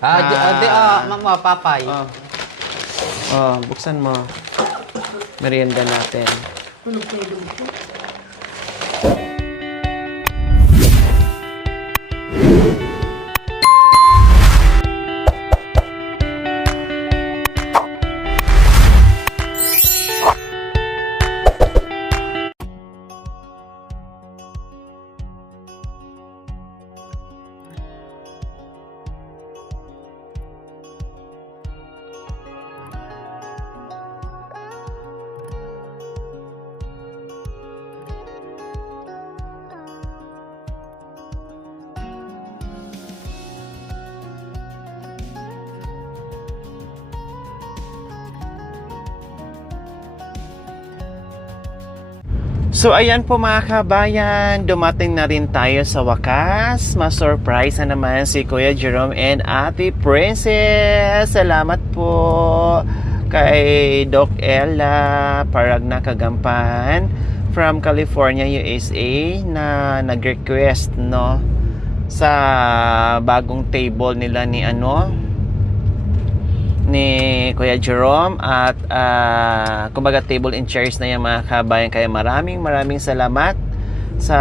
Mama, papay. Buksan mo. Merienda natin. So ayan po mga kabayan, dumating na rin tayo sa wakas. Ma-surprise na naman si Kuya Jerome and Ate Princess. Salamat po kay Doc Ella Paragna Kagampan from California, USA na nag-request sa bagong table nila ni Kuya Jerome at kumbaga table and chairs na yung mga kabayan. Kaya maraming salamat sa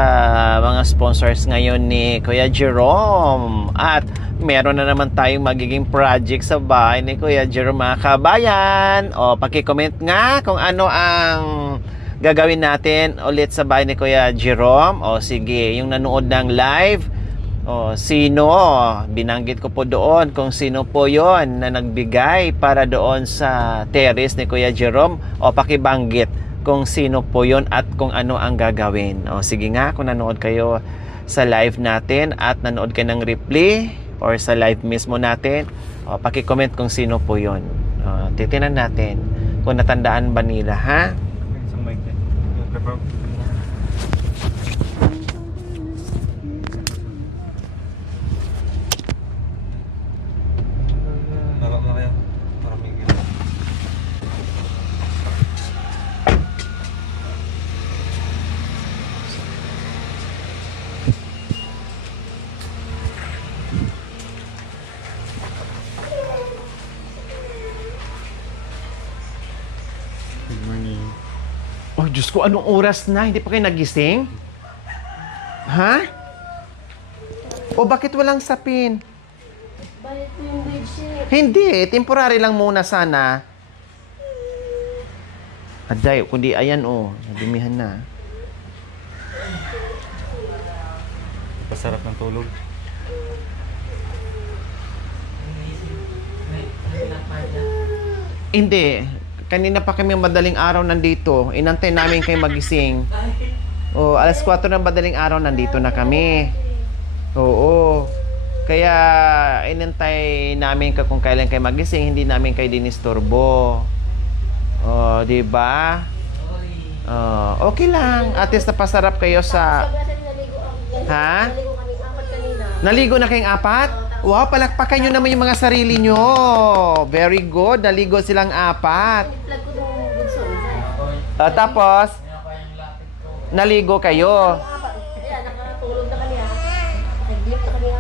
mga sponsors ngayon ni Kuya Jerome. At meron na naman tayong magiging project sa bahay ni Kuya Jerome mga kabayan. Paki-comment nga kung ano ang gagawin natin ulit sa bahay ni Kuya Jerome. Sige, yung nanood ng live, sino? Binanggit ko po doon kung sino po yon na nagbigay para doon sa terrace ni Kuya Jerome. Pakibanggit kung sino po yon at kung ano ang gagawin. Sige nga, kung nanood kayo sa live natin at nanood kayo ng replay or sa live mismo natin, paki-comment kung sino po yon. Titinan natin kung natandaan ba nila, ha? Diyos ko, anong oras na? Hindi pa kayo nagising? Ha? Bakit walang sapin? Bakit po yung bedsheet? Hindi, temporary lang muna sana. Aday, kundi ayan nadumihan na. Pasarap ng tulog. Hindi. Kanina pa kami madaling araw nandito. Inantay namin kayo magising. Alas 4 ng madaling araw nandito na kami. Oo. Kaya inantay namin kung kailan kayo magising, hindi namin kayo dinisturbo. Di ba? Okay lang. At least napasarap kayo sa... Ha? Naligo na kayong 4? Wow, palakpakan nyo naman yung mga sarili nyo. Very good. Naligo silang 4. Tapos, naligo kayo. Nakatulog na kami nag-lift na kami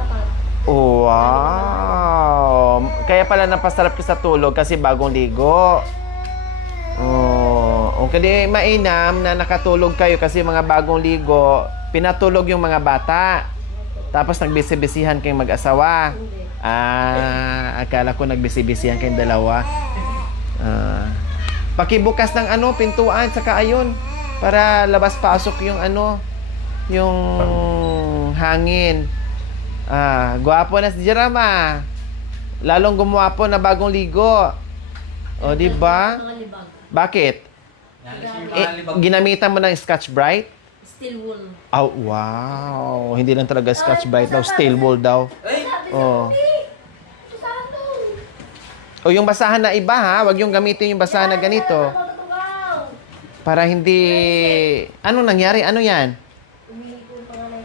4. Wow. Kaya pala napasarap ka sa tulog kasi bagong ligo. Okay, mainam na nakatulog kayo kasi mga bagong ligo, pinatulog yung mga bata. Tapos nagbisi-bisihan kayong mag-asawa. Akala ko nagbisi-bisihan kayong dalawa. Pakibukas ng pintuan saka ayun para labas-pasok yung yung hangin. Gwapo na si Jerama. Lalong gumwapo na bagong ligo. Di ba? Bakit? Ginamitan mo ng Scotch Brite? Steel wool. Wow. Hindi lang talaga Scotch Brite daw. Steel wool daw. Yung basahan na iba, ha? Huwag yung gamitin yung basahan na ganito. Para hindi... Anong nangyari? Ano yan? Umihi po yung pangalan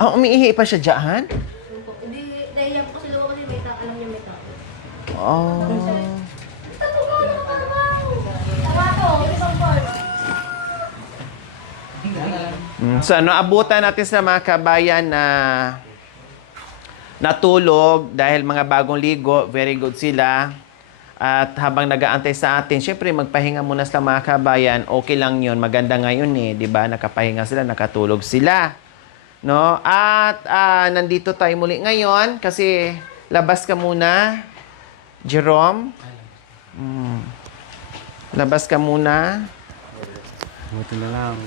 ko. Umiihi pa siya dyan? Hindi, nahiya po kasi luwa kasi may takot. Alam niya may takot. So, abutan natin sa mga kabayan na natulog dahil mga bagong ligo, very good sila. At habang nag-aantay sa atin, syempre magpahinga muna sila mga kabayan. Okay lang yun. Maganda ngayon eh, di ba? Nakapahinga sila, nakatulog sila. No? At nandito tayo muli ngayon kasi labas ka muna, Jerome. Labas ka muna. Buti na lang.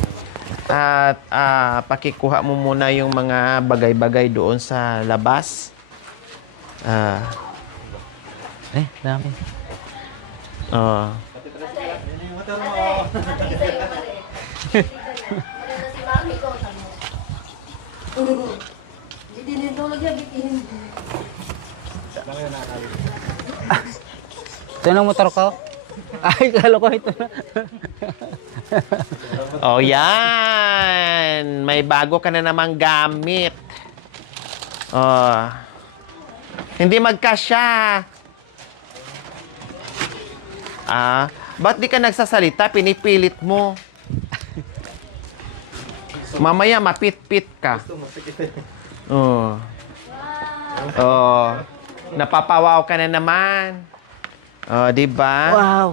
At pakikuha mo muna yung mga bagay-bagay doon sa labas. Dami. Oh. Ate, ate, sa'yo pala eh. Maganda si mami ko, sabi mo. Hindi dinitulog yan, bitin. Ito na motor ko. Ay, kala ko ito na. Oh, yan. May bago ka na namang gamit. Oh. Hindi magkasya. Ba't di ka nagsasalita? Pinipilit mo. Mamaya mapit-pit ka. Oh. Oh. Napapawaw ka na naman. Oh, di ba? Wow.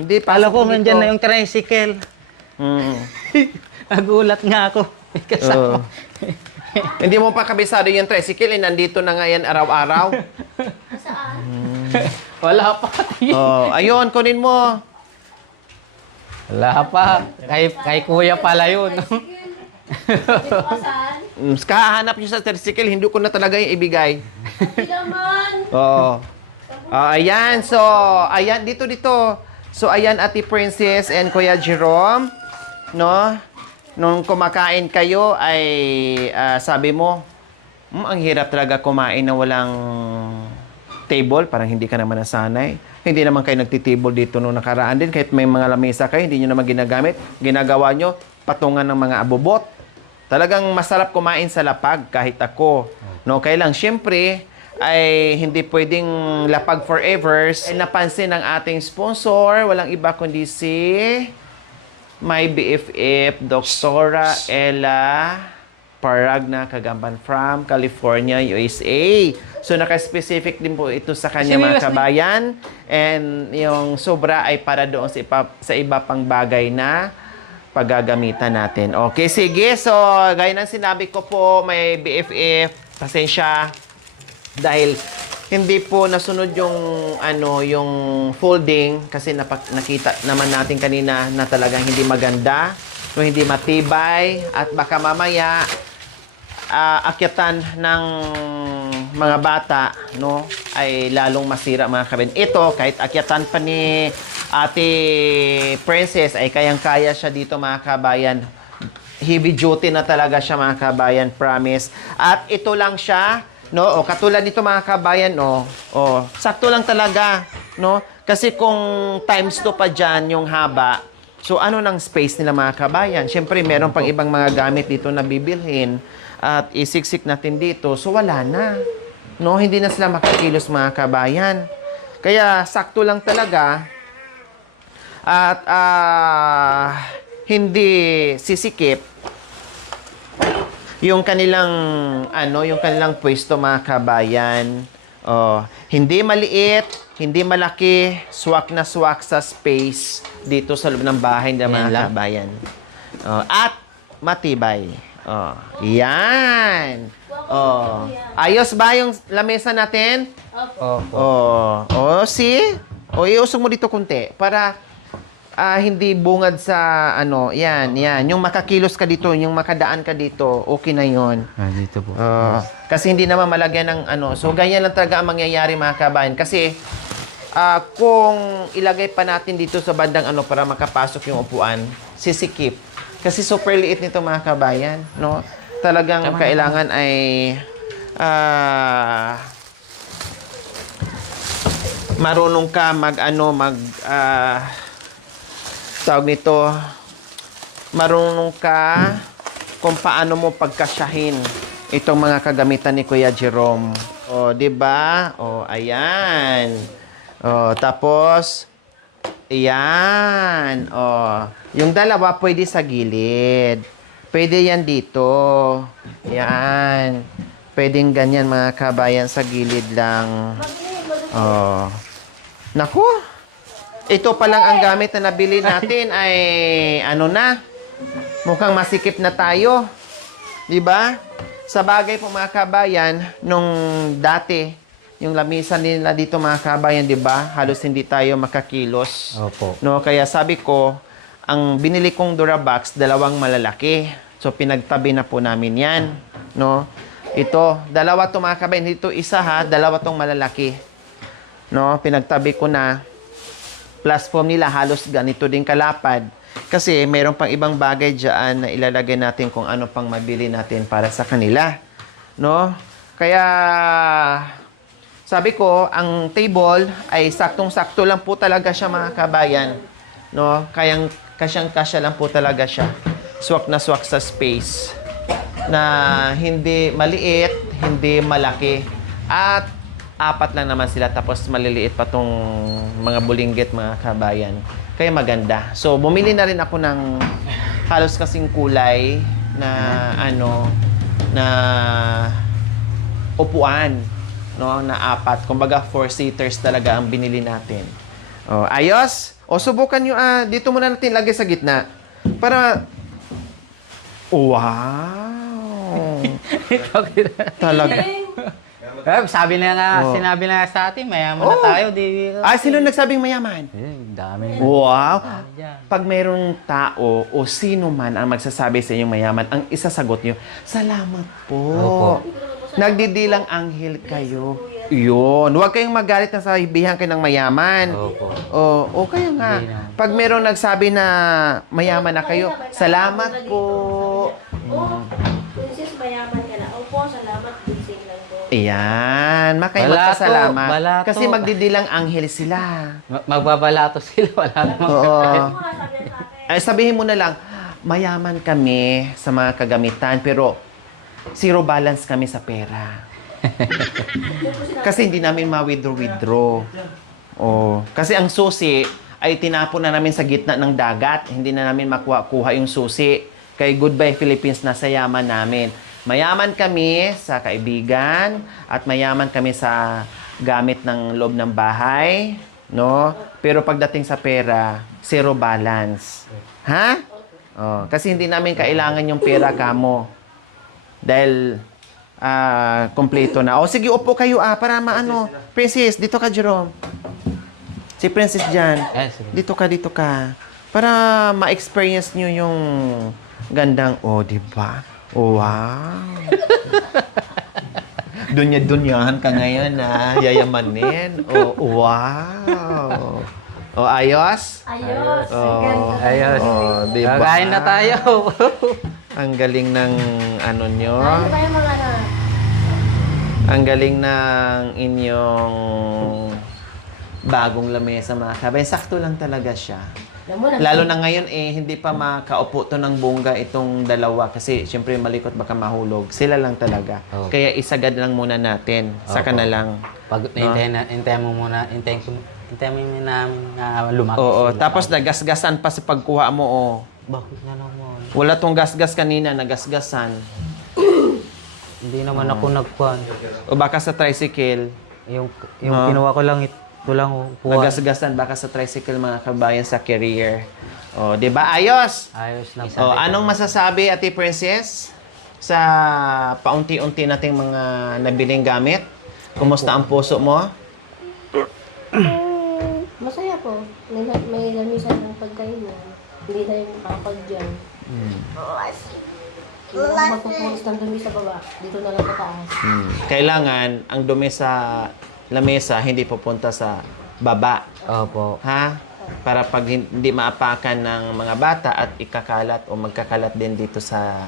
Hindi pa. Kala ko nandyan na yung tricycle. Nagulat nga ako. May kasama. Hindi mo pa kabisado yung tricycle, nandito na nga yan araw-araw. Saan? Wala pa. Oh, ayun, kunin mo. Wala pa. Kay kuya pala yun. Dito ka saan? Kahanap nyo sa tricycle, hindi ko na talaga yung ibigay. Hindi naman. Oh. Ayan, so, ayan, dito. So, ayan, Ate Princess and Kuya Jerome, no? Nung kumakain kayo ay sabi mo, ang hirap talaga kumain na walang table, parang hindi ka naman nasanay. Hindi naman kayo nagtitable dito nung nakaraan din, kahit may mga lamesa kayo, hindi nyo naman ginagamit. Ginagawa nyo, patungan ng mga abubot. Talagang masarap kumain sa lapag, kahit ako. No, kaya lang, syempre, ay hindi pwedeng lapag forever. Ay napansin ng ating sponsor, walang iba kundi si my BFF, Dr. Ella Paragna Kagamban from California, USA. So, naka-specific din po ito sa kanya mga kabayan. And yung sobra ay para doon sa iba pang bagay na paggagamitan natin. Okay, sige. So, gaya ng sinabi ko po, may BFF, pasensya. Dahil hindi po nasunod yung yung folding kasi nakita naman natin kanina na talagang hindi maganda, no, hindi matibay at baka mamaya akyatan ng mga bata, no, ay lalong masira mga kabin. Ito kahit akyatan pa ni Ate Princess ay kayang-kaya siya dito mga kabayan. Heavy duty na talaga siya mga kabayan, promise. At ito lang siya, no, katulad nito mga kabayan, sakto lang talaga, no, kasi kung times 2 pa dyan yung haba, so ano ng space nila mga kabayan? Siyempre meron pang ibang mga gamit dito na bibilhin at isiksik natin dito, so wala na, no, hindi na sila makakilos mga kabayan, kaya sakto lang talaga at hindi sisikip yung kanilang yung kanilang pwesto mga kabayan. Hindi maliit, hindi malaki, swak na swak sa space dito sa loob ng bahay ng mga kabayan. At matibay. Yan. Ayos ba yung lamesa natin? See? Iusog mo dito kunti para hindi bungad sa yan. Yung makakilos ka dito, yung makadaan ka dito, okay na yon. Dito po. Kasi hindi naman malagyan ng so ganyan lang talaga ang mangyayari mga kabayan. Kasi kung ilagay pa natin dito sa bandang para makapasok yung upuan, sisikip. Kasi super liit nito mga kabayan, no? Talagang kailangan ay marunong ka tawag nito, marunong ka kung paano mo pagkasyahin itong mga kagamitan ni Kuya Jerome. Di ba? Ayan. Tapos ayan. Yung dalawa pwede sa gilid. Pwede yan dito. Yan. Pwedeng ganyan mga kabayan sa gilid lang. Oh. Naku. Ito pa lang ang gamit na nabili natin ay ano na. Mukhang masikip na tayo. 'Di ba? Sa bagay po mga kabayan, nung dati, yung lamisan nila dito mga kabayan, 'di ba? Halos hindi tayo makakilos. Opo. No, kaya sabi ko, ang binili kong Durabox, dalawang malalaki. So pinagtabi na po namin 'yan, no? Ito, dalawa 'to mga kabayan, dito isa ha, dalawa 'tong malalaki. No, pinagtabi ko na. Platform nila halos ganito din kalapad. Kasi mayroon pang ibang bagay diyan na ilalagay natin kung ano pang mabili natin para sa kanila, no? Kaya sabi ko, ang table ay saktong-sakto lang po talaga siya mga kabayan. No? Kasyang-kasya lang po talaga siya. Swak na swak sa space. Na hindi maliit, hindi malaki. At apat lang naman sila tapos maliliit pa tong mga bulinggit mga kabayan. Kaya maganda. So, bumili na rin ako ng halos kasing kulay na na upuan. No, na apat. Kumbaga, 4-seaters talaga ang binili natin. Oh, ayos? O, subukan nyo. Dito muna natin lagay sa gitna. Para... Wow! Talaga. Sabi na nga, sinabi na sa atin, mayaman na tayo. Sino nagsabing mayaman? Dami. Wow! Pag mayroong tao o sino man ang magsasabi sa inyong mayaman, ang isasagot nyo, salamat po. Opo. Nagdidilang anghel kayo. Yun. Huwag kayong magalit na sabihan kayo ng mayaman. Opo. O kaya nga. Pag mayroong nagsabi na mayaman na kayo, salamat po. Princess, mayaman ka na. Opo, salamat. Binsing lang po. Ayan. Makay Balato, magpasalamat. balato. Kasi magdidilang anghel sila. Magbabalato sila. Wala namang Oo. kakain. Ay, sabihin mo na lang, mayaman kami sa mga kagamitan, pero zero balance kami sa pera. Kasi hindi namin ma-withdraw. Oh, kasi ang susi ay tinapon na namin sa gitna ng dagat. Hindi na namin makuha yung susi. Kay Goodbye Philippines na sa yaman namin. Mayaman kami sa kaibigan at mayaman kami sa gamit ng loob ng bahay, no? Pero pagdating sa pera, zero balance. Ha? Oh, kasi hindi namin kailangan yung pera kamo. Dahil kompleto na. O sige, upo kayo para maano. Princess, dito ka, Jerome. Si Princess dyan. Dito ka. Para ma-experience nyo yung gandang, di ba? Wow. Dunya-dunyahan ka ngayon, yayamanin. Wow. Ayos? Ayos. Ayos. Diba? Kakain na tayo. Ang galing ng ano nyo. Ano ba yung mga Ang galing ng inyong bagong lamesa mga kabay. Sakto lang talaga siya. Lalo na ngayon hindi pa makaupo to ng bongga itong dalawa kasi syempre malikot baka mahulog. Sila lang talaga. Okay. Kaya isagad lang muna natin. Saka na lang. Pag hintayin mo muna namin na lumaki. Oo. sila. Tapos nagasgasan pa sa pagkuha mo. Bakit na naman? Wala tong gasgas kanina. Nagasgasan. Hindi naman ako nagkuhan. O baka sa tricycle. Yung kinuha ko lang ito lang upuan. Nagasgasan baka sa tricycle mga kabayan sa career. O, di ba? Ayos! Ayos na. Anong masasabi, Ate Princess? Sa paunti-unti nating mga nabiling gamit? Kumusta ang puso mo? Masaya po. May lamisan ng pagkainan. Hindi na yung makakapag-dyan. Hindi ako magpupulis ng dumi sa baba. Dito na lang sa taas. Kailangan ang dumi sa lamesa hindi pupunta sa baba. Opo. Ha? Para pag hindi maapakan ng mga bata at ikakalat o magkakalat din dito sa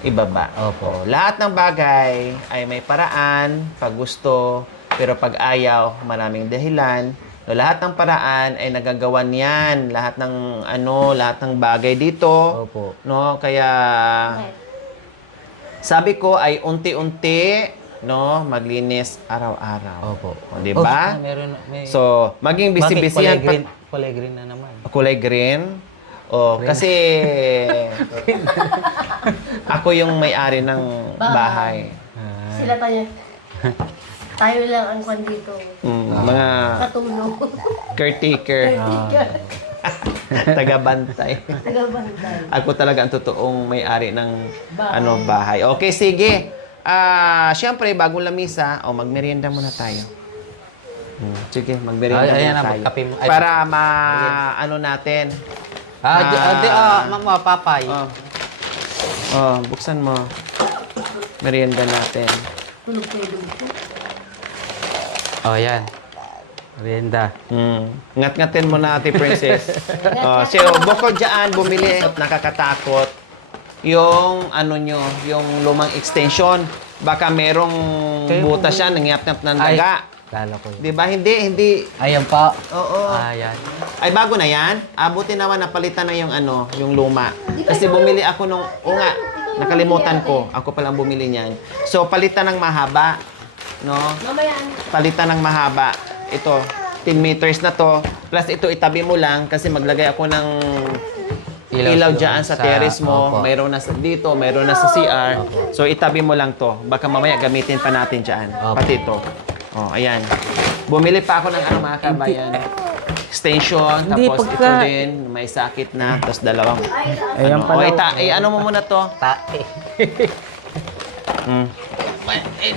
ibaba. Opo. Lahat ng bagay ay may paraan, pag gusto, pero pag ayaw, maraming dahilan. No, lahat ng paraan ay nagagawan yan. Lahat ng lahat ng bagay dito. Opo. No, kaya sabi ko ay unti-unti, no, maglinis araw-araw. Opo. O, di ba? May... So, maging busy-busyhan Kulay green na naman. kulay green. Kasi ako yung may-ari ng bahay. Sila tayo. Tayo lang ang kwan dito. Mga Katulong. caretaker. Tagabantay. Tagabantay. Ako talaga ang totoong may-ari ng bahay. Okay, sige. Siyempre, bagong lamisa, magmerienda muna tayo. Sige, magmerienda Ayan muna na, tayo. magkape mo. Ay, Para natin. Papay. Buksan mo. Merienda natin. Tulog kayo dito. Yan. Merienda. Ngat-ngatin mo na, Ate Princess. So, bukod dyan, bumili at nakakatakot yung yung lumang extension. Baka merong butas siya, nangyap-ngap ng daga. Kala ko. Di ba? Hindi. Ayan pa. Oo. Ayan. Ay, bago na yan? Buti naman napalitan na yung yung luma. Kasi bumili ako nung, nga, nakalimutan ko. Ako palang bumili niyan. So, palitan ng mahaba. No? Mamaya. Palitan ng mahaba. Ito, 10 meters na to. Plus, ito itabi mo lang kasi maglagay ako ng ilaw dyan sa terrace mo. Opo. Mayroon na dito, mayroon na sa CR. So, itabi mo lang to. Baka mamaya gamitin pa natin dyan. Opo. Pati ito. Ayan. Bumili pa ako ng mga kabayan. Extension, Hindi, tapos ito din, may sakit na, tapos dalawang. Ayan pala. Ano mo muna to?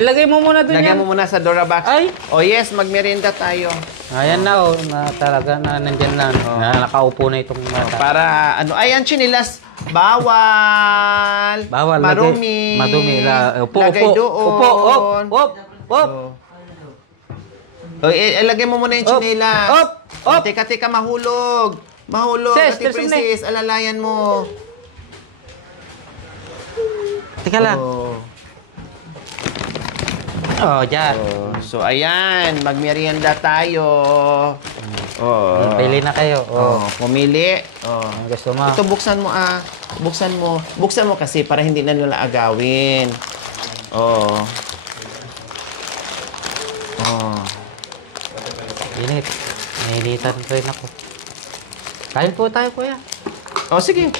Lagay mo muna doon Lagay yan. mo muna sa Durabox. Ay! Yes, magmerienda tayo. Ayan na, talaga na nandyan na. Nakaupo na itong mata. Para ayan, chinilas. Bawal. Bawal. Marumi. Madumi. Lagay doon. Upo. Op. Ilagay mo muna yung chinilas. Op. Teka, mahulog. Mahulog. Sis, Ate Princess, alalayan mo. Teka lang. Dyan. So, ayan. Magmerienda tayo. Pili na kayo. Pumili. Ang gusto mo. Ito, buksan mo Buksan mo. Buksan mo kasi para hindi na nila agawin. Init. Nainitan rin ako. Kain po tayo, kuya. Sige.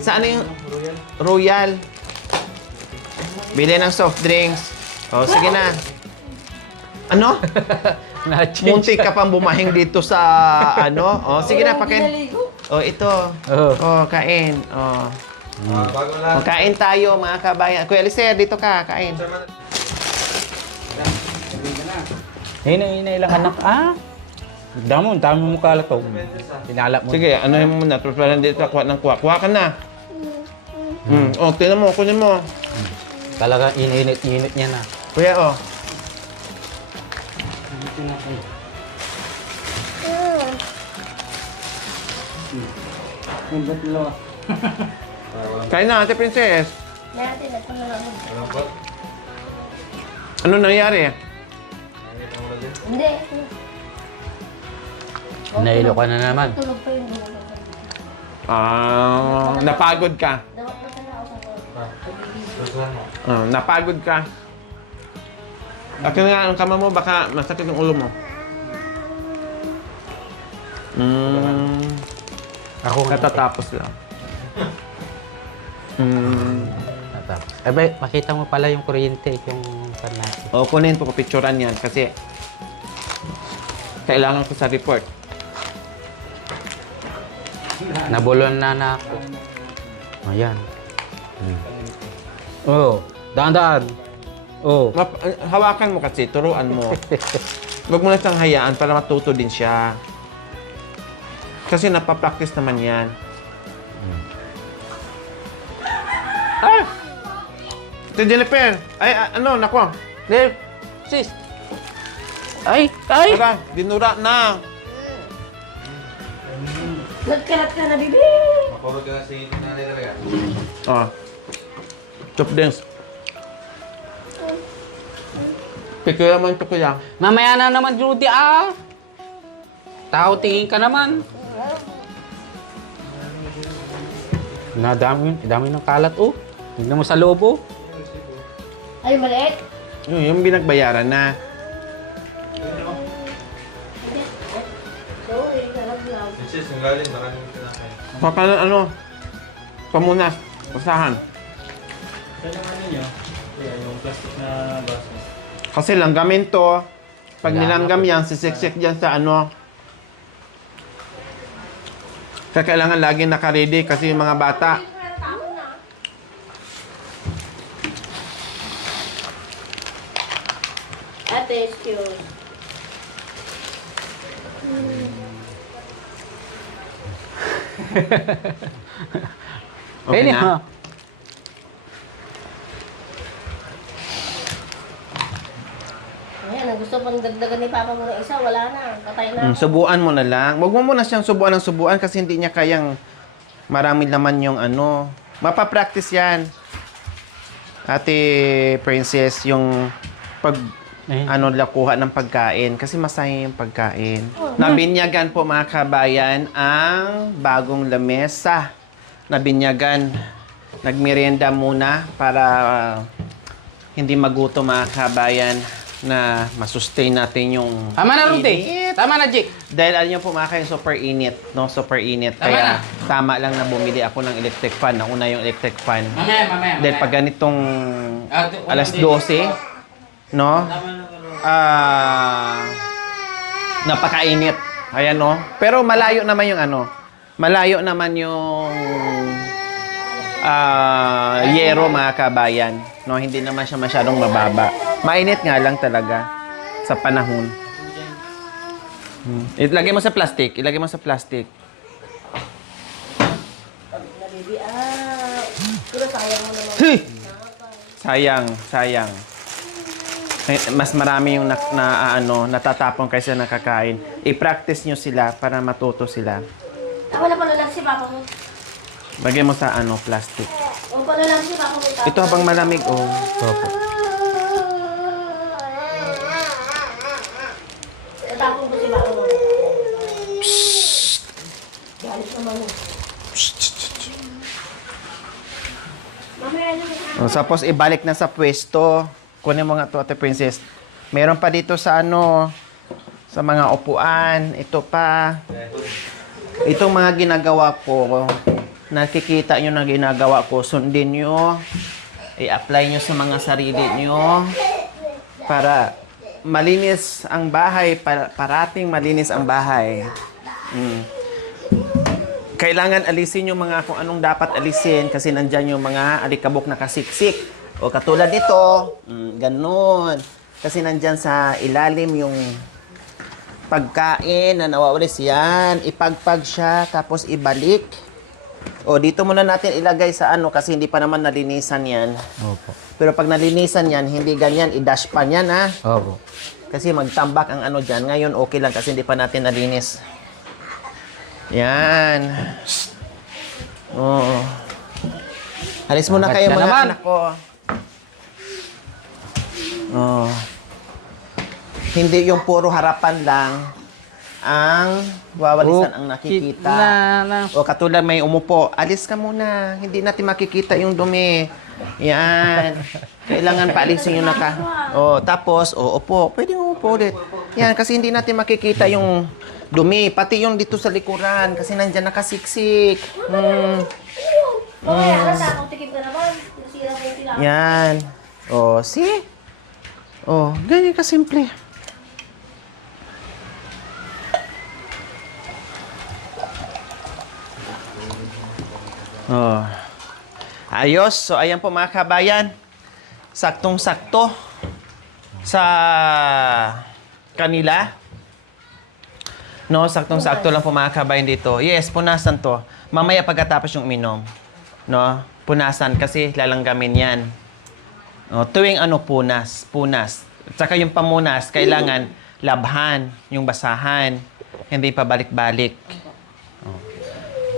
Saan yung Royal? Bili ng soft drinks. Sige na. Ano? Muntik ka pang bumahing dito sa sige na, pakain. Ito. Kain. Kain tayo, mga kabayan. Kuya Alicer, dito ka. Kain. Ilang anak. Dami mo kalat to. Pinala mo. Sige, mo muna. Para hindi ka kuha ng kuha. Kuha ka na. Tinan mo, kunin mo. Talaga init niya na. Kuya, Kain na, Ate Princess. Natin, ito na lang. Ano nangyari? Hindi. Nailo ka na naman. Tulog pa yung dulo. Napagod ka. Dapat na ako sa Napagod ka. Akin nga ang kama mo, baka masakit yung ulo mo. Ako Katatapos lang. Makita mo pala yung kuryente, yung panlaki. Kunin po ko picturean yan kasi kailangan ko sa report. Nabulon na ako. Ayan. Dahan-dahan. Hawakan mo kasi, turuan mo. Huwag mo na siyang hayaan para matuto din siya. Kasi napapractice naman yan. Ito, Jennifer! Nako! Sis! Ay! Tara, dinura na! Nagkalat ka na, bibi! Makurot ka na si nanay talaga. Chop dance. Pikira man ito kuya. Mamaya na naman, Judy, Tao, tingin ka naman. Dami ng kalat, Tingnan mo sa loob, Ay, maliit. Yung binagbayaran na. Sorry, sarap lang. Sis, ang galing, maraming kinakain. Pamunas. Basahan. Kaya naman ninyo, yung plastic na baso. Kasi langgamin to. Pag Wala nilanggam yan, sisiksik dyan sa ano. Kaya kailangan lagi naka-ready kasi yung mga bata. Ate, excuse. Okay na? Ayan, ang gusto pang dagdagan ni Papa mo ng isa, wala na. Patay na ako. Subuan mo na lang. Huwag mo muna siyang subuan ng subuan kasi hindi niya kayang marami naman yung ano. Mapapractice yan. Ate Princess, yung pag lakuha ng pagkain kasi masaya yung pagkain. Nabinyagan po mga kabayan ang bagong lamesa. Nabinyagan. Nagmerienda muna para hindi magutom mga kabayan na masustain natin yung Tama na, Ruti. init. Tama na, Jake. Dahil alam niyo po mga kayo, super init, no? Super init. Tama Kaya na. tama lang na bumili ako ng electric fan. Nauna yung electric fan. Mamaya. Dahil pag ganitong alas 12, no? Napakainit. Ayan, no? Pero malayo naman yung ano. Malayo naman yung yero mga kabayan. No, hindi naman siya masyadong mababa. Mainit nga lang talaga sa panahon. Ilagay mo sa plastic. Ilagay mo sa plastic. Na, baby, pero sayang mo naman. Hey! Sayang. Mas marami yung natatapon kaysa nakakain. I-practice nyo sila para matuto sila. Wala pala lang si Papa mo. Lagay mo sa plastic. O pala lang si Papa mo. Ito habang malamig, oh. Opo. Tapos ko si Papa mo. Galit naman mo. Mamaya na. Tapos ibalik na sa pwesto. Kunin mo nga to, Ate Princess. Meron pa dito sa sa mga upuan. Ito pa. Itong mga ginagawa ko, nakikita nyo na ginagawa ko, sundin nyo. I-apply nyo sa mga sarili nyo. Para malinis ang bahay. Parating malinis ang bahay. Kailangan alisin yung mga kung anong dapat alisin kasi nandyan yung mga alikabok na kasiksik. O katulad nito, ganun. Kasi nandyan sa ilalim yung pagkain na nawawalis yan. Ipagpag siya, tapos ibalik. O dito muna natin ilagay sa kasi hindi pa naman nalinisan yan. Opo. Pero pag nalinisan yan, hindi ganyan, i-dash pan yan ha. Opo. Kasi magtambak ang dyan. Ngayon okay lang kasi hindi pa natin nalinis. Yan. Oo. Alis muna Bakit kayo ka mga naman? anak ko. Oh. Hindi yung puro harapan lang ang wawalisan ang nakikita. O katulad may umupo, alis ka muna. Hindi natin makikita yung dumi. Yan. Kailangan paalisin yung tapos, upo. Pwede umupo ulit. Yan, kasi hindi natin makikita yung dumi. Pati yung dito sa likuran. Kasi nandyan nakasiksik. Kaya ako tikip ka naman. Nasira ko yung sila. Yan. See? Ganyan kasimple. Ayos. So, ayan po mga kabayan. Saktong-sakto sa kanila. No, saktong-sakto lang po mga kabayan dito. Yes, punasan to. Mamaya pagkatapos yung uminom. No, punasan kasi lalanggamin yan. No, tuwing punas. At saka yung pamunas, kailangan labhan, yung basahan. Hindi pa balik-balik.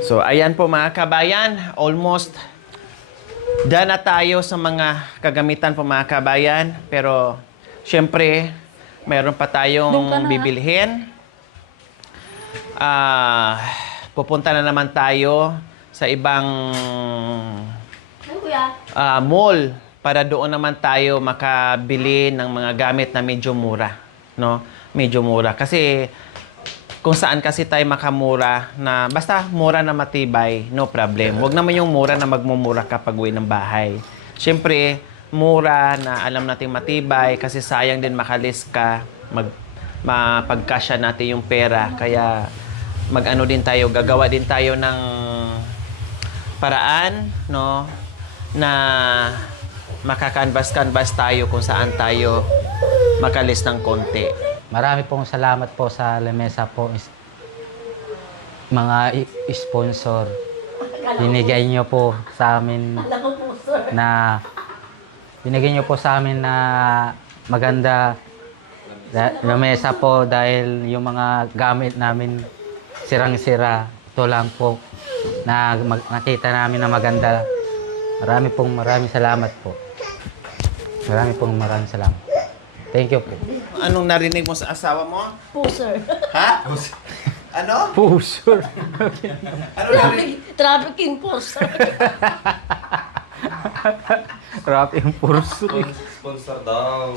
So, ayan po mga kabayan. Almost done na tayo sa mga kagamitan po mga kabayan. Pero, syempre, mayroon pa tayong bibilhin. Pupunta na naman tayo sa ibang mall para doon naman tayo makabili ng mga gamit na medyo mura, no? Medyo mura kasi kung saan kasi tayo makamura na basta mura na matibay, no problem. Huwag naman yung mura na magmumura kapag uwi ng bahay. Siyempre, mura na alam nating matibay kasi sayang din makalis ka, mapagkasya natin yung pera. Kaya mag-ano din tayo, gagawa din tayo ng paraan, no, na makakanvas-canvas tayo kung saan tayo makalis ng konti. Marami pong salamat po sa lamesa po, mga sponsor. Binigay niyo po sa amin Alam ko po, sir. na binigay niyo po sa amin na maganda lamesa po dahil yung mga gamit namin sirang-sira. Ito lang po na nakita namin na maganda. Maraming salamat po. Maraming salamat. Thank you po. Anong narinig mo sa asawa mo? Po, sir. Ha? Ano? Puso. Ano narinig? Trafficking po, sir. Rap yung puso. Sponsor daw.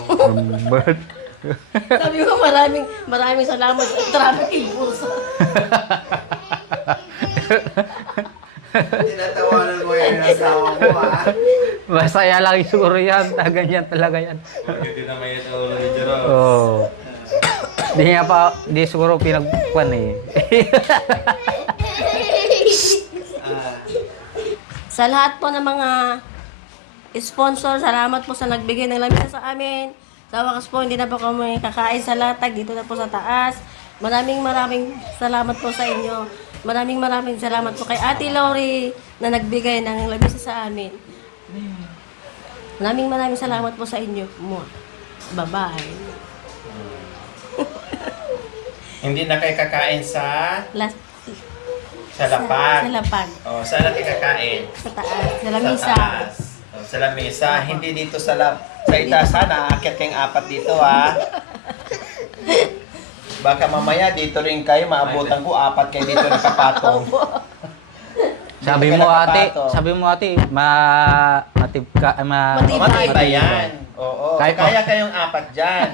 Sabi ko, maraming salamat sa trafficking po, sir. Tinatawanan mo yung asawa mo, ha? Masaya lang siguro yan. Ganyan talaga yan. Hindi na may ito ulo ni Jerome. Oh. Di siguro pinagpuan eh. Sa lahat po ng mga sponsor, salamat po sa nagbigay ng lamesa sa amin. Sa wakas po, hindi na po kami kakain sa latag. Dito na po sa taas. Maraming salamat po sa inyo. Maraming salamat po kay Ate Lori na nagbigay ng lamesa sa amin. Maraming salamat po sa inyo. Bye-bye. Hindi na kayo kakain sa Last, lapag. sa lapag. Oh, saan na kayo kakain? Sa taas. Sa Sa lamesa. taas. Oh, sa lamesa. Hindi dito sa itaas, ha? Naakyat kayong apat dito, ha? Baka mamaya dito rin kayo, maabutan ko, apat kayo dito nakapatong. Sabi mo ate, Matibay yan. Oo. Kaya kayong apat dyan.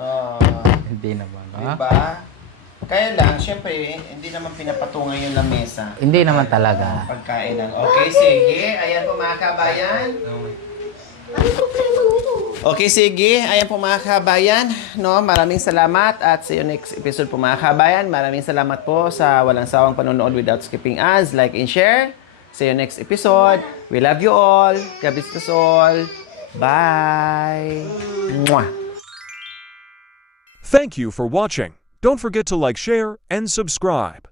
Oo. Hindi naman. Ha? Diba? Kaya lang, syempre, hindi naman pinapatungan yung lamesa. Hindi naman talaga. Pagkainan. Okay, sige. Ayan po mga kabayan. Okay, sige. Ayan po mga kabayan. No, maraming salamat at see you next episode po mga kabayan. Maraming salamat po sa walang sawang panonood without skipping ads. Like and share. See you next episode. We love you all. God bless us all. Bye. Mwah. Thank you for watching. Don't forget to like, share, and subscribe.